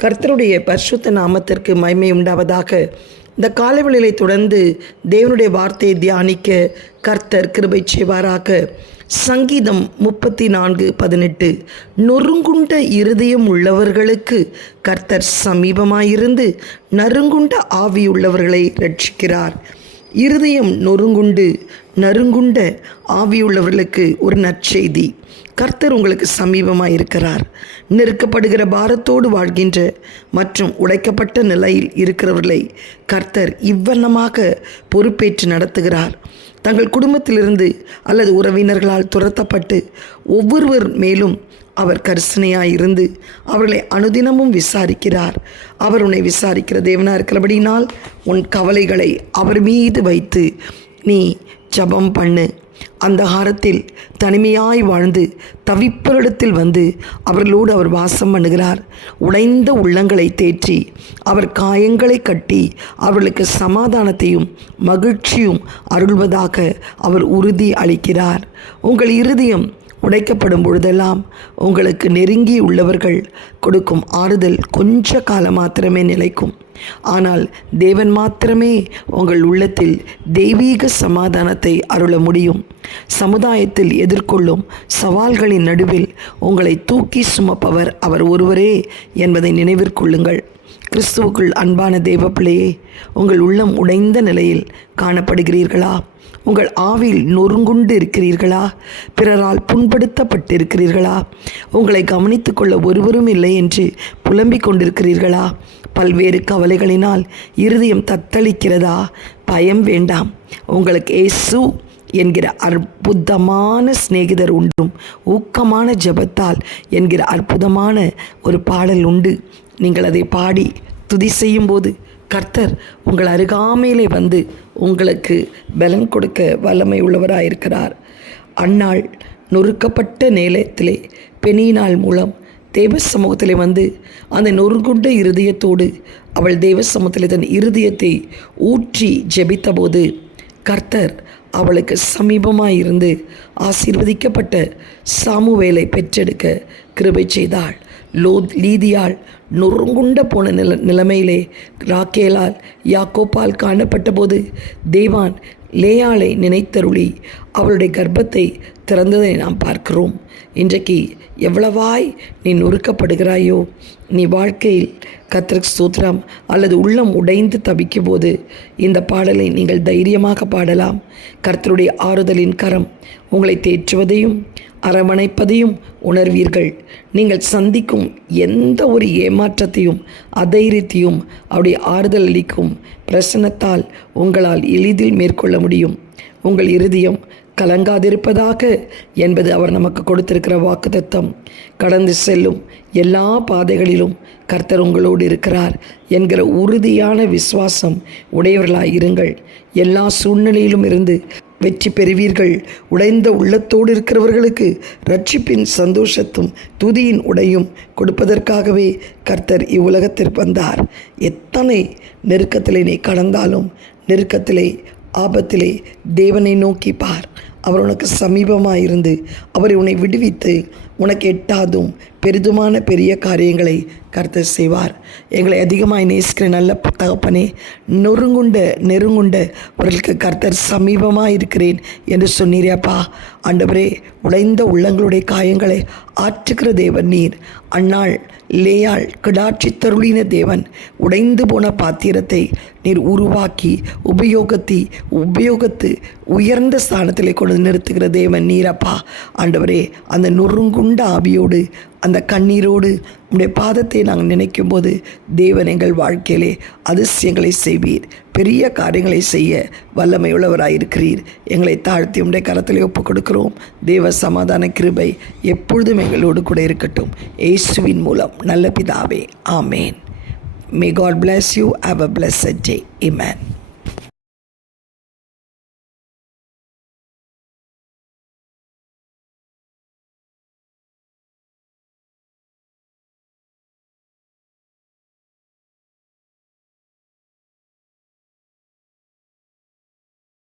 கர்த்தருடைய பரிசுத்த நாமத்திற்கு மய்மை உண்டாவதாக. இந்த காலவெளியை தொடர்ந்து தேவனுடைய வார்த்தையை தியானிக்க கர்த்தர் கிருபை செய்வாராக. சங்கீதம் முப்பத்தி நான்கு பதினெட்டு. நொறுங்குண்ட இருதயம் உள்ளவர்களுக்கு கர்த்தர் சமீபமாயிருந்து நறுங்குண்ட ஆவியுள்ளவர்களை ரட்சிக்கிறார் இருதயம் நொறுங்குண்டு நறுங்குண்ட ஆவியுள்ளவர்களுக்கு ஒரு நற்செய்தி. கர்த்தர் உங்களுக்கு சமீபமாக இருக்கிறார் நெருக்கப்படுகிற பாரத்தோடு வாழ்கின்ற மற்றும் உடைக்கப்பட்ட நிலையில் இருக்கிறவர்களை கர்த்தர் இவ்வண்ணமாக பொறுப்பேற்று நடத்துகிறார். தங்கள் குடும்பத்திலிருந்து அல்லது உறவினர்களால் துரத்தப்பட்டு ஒவ்வொருவர் மேலும் அவர் கரிசனையாக இருந்து அவர்களை அனுதினமும் விசாரிக்கிறார். அவர் உன்னை விசாரிக்கிற தேவனாக இருக்கிறபடினால் உன் கவலைகளை அவர் மீது வைத்து நீ ஜபம் பண்ணு. அந்தகாரத்தில் தனிமையாய் வாழ்ந்து தவிப்பரிடத்தில் வந்து அவர்களோடு அவர் வாசம் பண்ணுகிறார். உடைந்த உள்ளங்களை தேற்றி அவர் காயங்களை கட்டி அவர்களுக்கு சமாதானத்தையும் மகிழ்ச்சியும் அருள்வதாக அவர் உறுதி அளிக்கிறார். உங்கள் இருதயம் உடைக்கப்படும் பொழுதெல்லாம் உங்களுக்கு நெருங்கி உள்ளவர்கள் கொடுக்கும் ஆறுதல் கொஞ்ச காலம் மாத்திரமே நிலைக்கும். ஆனால் தேவன் மாத்திரமே உங்கள் உள்ளத்தில் தெய்வீக சமாதானத்தை அருள முடியும். சமுதாயத்தில் எதிர்கொள்ளும் சவால்களின் நடுவில் உங்களை தூக்கி சுமப்பவர் அவர் ஒருவரே என்பதை நினைவிற்கொள்ளுங்கள் கிறிஸ்துவுக்குள் அன்பான தேவ பிள்ளையே உங்கள் உள்ளம் உடைந்த நிலையில் காணப்படுகிறீர்களா? உங்கள் ஆவியில் நொறுங்குண்டு இருக்கிறீர்களா? பிறரால் புண்படுத்தப்பட்டிருக்கிறீர்களா? உங்களை கவனித்து கொள்ள ஒருவரும் இல்லை என்று புலம்பிக் கொண்டிருக்கிறீர்களா? பல்வேறு கவலைகளினால் இருதயம் தத்தளிக்கிறதா? பயம் வேண்டாம். உங்களுக்கு ஏசு என்கிற அற்புதமான சிநேகிதர் உண்டும் ஊக்கமான ஜபத்தால் என்கிற அற்புதமான ஒரு பாடல் உண்டு. நீங்கள் அதை பாடி துதி செய்யும்போது கர்த்தர் உங்கள் அருகாமையிலே வந்து உங்களுக்கு பலன் கொடுக்க வல்லமை உள்ளவராக இருக்கிறார் அன்னாள் நொறுக்கப்பட்ட நேலத்திலே பெணியினால் மூலம் தேவ சமூகத்திலே வந்து அந்த நொறுங்குண்ட இருதயத்தோடு அவள் தேவ சமூகத்திலே தன் இருதயத்தை ஊற்றி ஜெபித்தபோது கர்த்தர் அவளுக்கு சமீபமாக இருந்து ஆசீர்வதிக்கப்பட்ட சாமுவேலை பெற்றெடுக்க கிருபை செய்தாள். லோ லீதியாள் நொறுங்குண்ட போன நில நிலைமையிலே ராக்கேலால் யாக்கோப்பால் காணப்பட்ட போது தேவான் லேயாளை நினைத்தருளி அவளுடைய கர்ப்பத்தை திறந்ததை நாம் பார்க்கிறோம். இன்றைக்கு எவ்வளவாய் நீ நொறுக்கப்படுகிறாயோ நீ வாழ்க்கையில் கத்திரக் சூத்திரம் அல்லது உள்ளம் உடைந்து தவிக்கும் போது இந்த பாடலை நீங்கள் தைரியமாக பாடலாம். கர்த்தருடைய ஆறுதலின் கரம் உங்களை தேற்றுவதையும் அரவணைப்பதையும் உணர்வீர்கள். நீங்கள் சந்திக்கும் எந்த ஒரு ஏமாற்றத்தையும் அதைரியத்தையும் அப்படி ஆறுதல் அளிக்கும் பிரசனத்தால் உங்களால் எளிதில் மேற்கொள்ள முடியும். உங்கள் இருதயம் கலங்காதிருப்பதாக என்பது அவர் நமக்கு கொடுத்திருக்கிற வாக்குத்தத்தம். கடந்து செல்லும் எல்லா பாதைகளிலும் கர்த்தர் உங்களோடு இருக்கிறார் என்கிற உறுதியான விசுவாசம் உடையவர்களாய் இருங்கள். எல்லா சூழ்நிலையிலும் இருந்து வெற்றி பெறுவீர்கள். உடைந்த உள்ளத்தோடு இருக்கிறவர்களுக்கு ரட்சிப்பின் சந்தோஷத்தும் துதியின் உடையும் கொடுப்பதற்காகவே கர்த்தர் இவ்வுலகத்திற்கு வந்தார். எத்தனை நெருக்கத்திலே நீ கடந்தாலும் நெருக்கத்திலே ஆபத்திலே தேவனை நோக்கி பார். அவர் உனக்கு சமீபமாக இருந்து அவர் உன்னை விடுவித்து உனக்கு எட்டாதும் பெரிதுமான பெரிய காரியங்களை கர்த்தர் செய்வார். எங்களை அதிகமாக நேசிக்கிற நல்ல தகப்பனே நொறுங்குண்ட நெருங்குண்ட அவர்களுக்கு கர்த்தர் சமீபமாக இருக்கிறேன் என்று சொன்னீரப்பா. ஆண்டவரே உடைந்த உள்ளங்களுடைய காயங்களை ஆற்றுக்கிற தேவன் நீர். அண்ணாள் லேயாள் கிடாட்சி தருளின தேவன் உடைந்து போன பாத்திரத்தை நீர் உருவாக்கி உபயோகத்தி உபயோகத்து உயர்ந்த ஸ்தானத்தில் கொண்டு நிறுத்துகிற தேவன் நீரப்பா. ஆண்டவரே அந்த நொறுங்குண்ட ஆவியோடு அந்த கண்ணீரோடு உடைய பாதத்தை நாங்கள் நினைக்கும் போது தேவன் எங்கள் வாழ்க்கையிலே அதிசயங்களை செய்வீர். பெரிய காரியங்களை செய்ய வல்லமையுள்ளவராயிருக்கிறீர். எங்களை தாழ்த்தி உடைய கரத்திலே ஒப்புக் கொடுக்கிறோம் தேவ சமாதான கிருபை எப்பொழுதும் எங்களோடு கூட இருக்கட்டும். ஏசுவின் மூலம் நல்ல பிதாவே. ஆமேன். May God bless you have a blessed day இமேன்